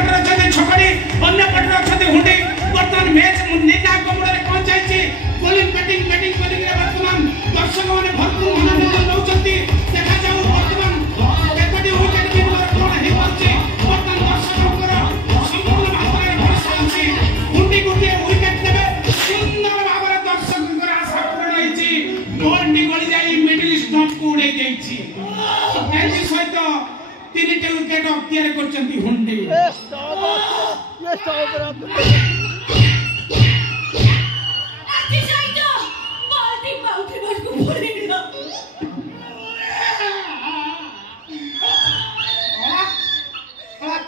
पटर अच्छा छकड़ी अन्य पटर अच्छा हुंडी बर्तमान मैच निर्णायक मोड़ में कौन चाहिए बोलिंग बैटिंग वर्तमान दर्शक मैंने भरपूर मनोरंजन दौरान देखा जाऊ वर्तमान केतोटी विकेट विनर कौन हो पारे बर्तमान दर्शकों संपूर्ण भाव में भरोसा अच्छी हुंडी गोटे विकेट देवे सुंदर भाव में दर्शकों आशा पूर्ण होती बॉल टी गली जाई मिडिल स्टंप को उड़े जाइछि एथि सहित तीन टे विकेट अक्तियार करछन्ती हुंडी ये स्टॉप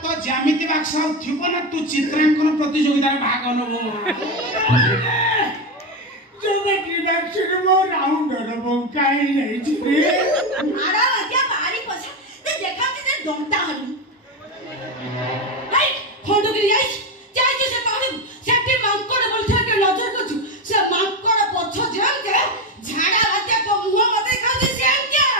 तो ज्यामिति बाक्स थिबो ना तू चित्रांकन प्रतियोगिता भाग नबो ज्योमेट्री बाक्स रो राउंड रो काई नै छिरे आरा क्या बारी पछा ते देखा ते दंता हरु राइट खंडगिरी जाई जाई से पानी सेठी मांकड़ बोलछा के नजर कछु से मांकड़ पछ जान के झाड़ा राते को मुंह मते खा दे से क्या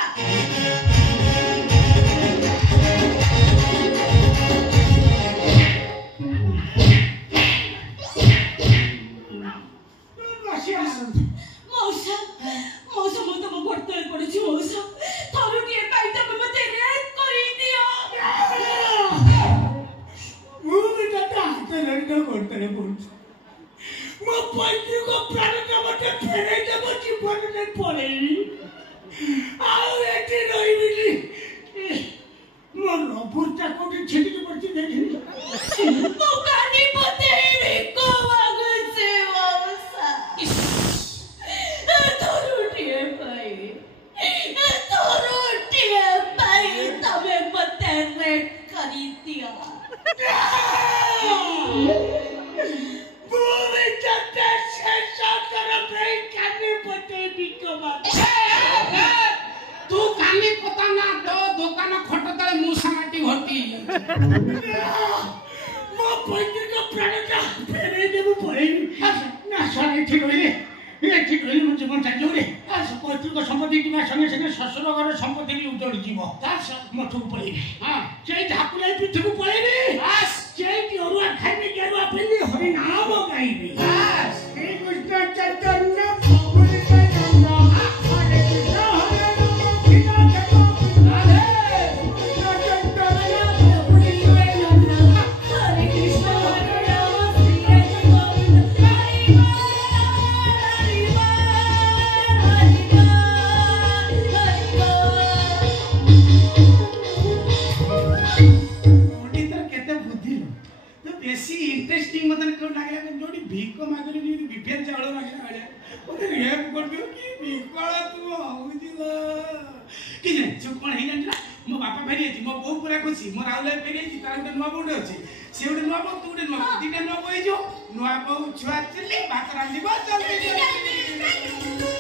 छुआ चली बात रांधिबा चल